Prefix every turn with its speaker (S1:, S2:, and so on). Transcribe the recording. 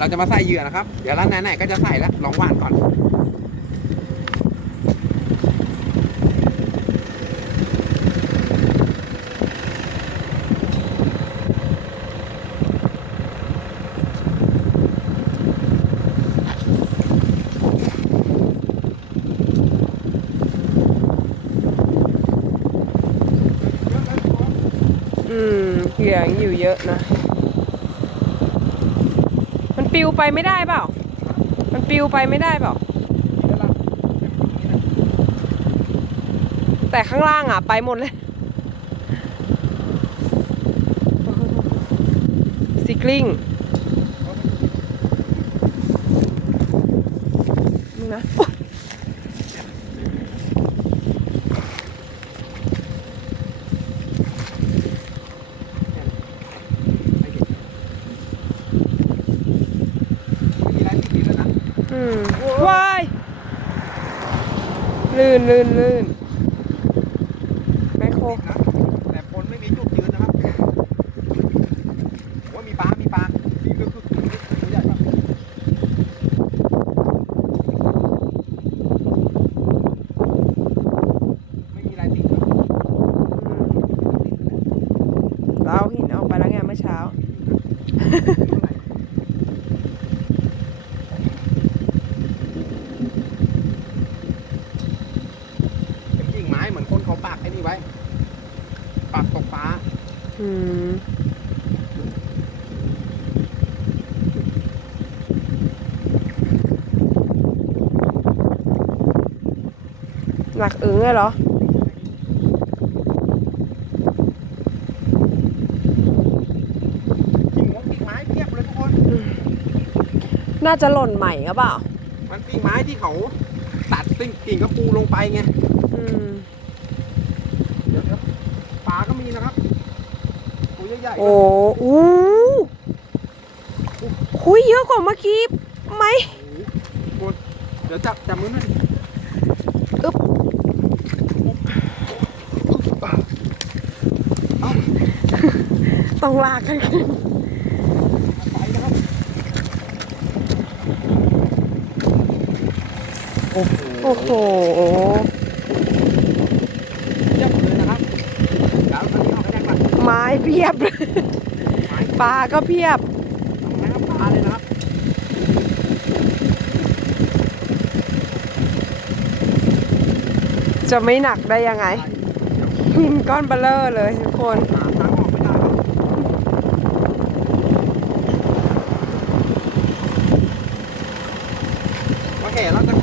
S1: เราจะมาใส่เหยื่อนะครับ เดี๋ยวร้านไหนๆก็จะใส่แล้วลองหว่านก่อน
S2: อืมเหยื่อยังอยู่เยอะนะ ปิวไปไม่ได้เปล่า มันปิวไปไม่ได้เปล่า แต่ข้างล่างอะ ไปหมดเลย ซิกลิงมึงนะโอ๊ย
S1: มีอะไรที่ดีแล้วนะ
S2: อื มว้ายลื่นลื่นลื่นแมคโคร
S1: แต่คนไม่มีจุดยืนนะครับว่ามีปลา มีปลาดีก็คือตัวใหญ่มากไม่มีอะไรติดครับ
S2: เราเอาหินออกไปแล้วไงเมื่อเช้า
S1: เป็นกิ่งไม้เหมือนคนเขาปักไอ้นี่ไว้ ปักตกปลา
S2: อืมหนักอึ้งเลยเหรอ
S1: กิ่งมงกิ่งไม้เพียบเลยทุกคน
S2: น่าจะหล่นใหม่หรือเปล่า
S1: มันกิ่งไม้ที่เขาตัดสิ่งกิ่งกระปูลงไปไง
S2: อืม
S1: เดี๋ยวเดี๋ยวปลาก็มีนะครับตัว ใหญ่ๆ
S2: โอ้โอ้คุยเยอะกว่าเมื่อกี้ไหม
S1: โอ้โหกดเดี๋ยวจับจับมือหน่อย
S2: อึ๊บ
S1: เอ้า
S2: ต้องลากกันขึ้น
S1: ไปนะครับโอ้โห
S2: โอ้โห
S1: เยี่ยมเลยนะครับแล้วตอนนี้เอาไปแดงก่อน
S2: ไม้ เพียบเลย
S1: ไม้
S2: ปลาก็เพียบ
S1: ไม้น้ำปลาเลยนะครับ
S2: จะไม่หนักได้ยังไง หินก้อนเบลเลอร์เลยทุกคน
S1: หาทางออกไม่ได้ครับโอเคเราจะ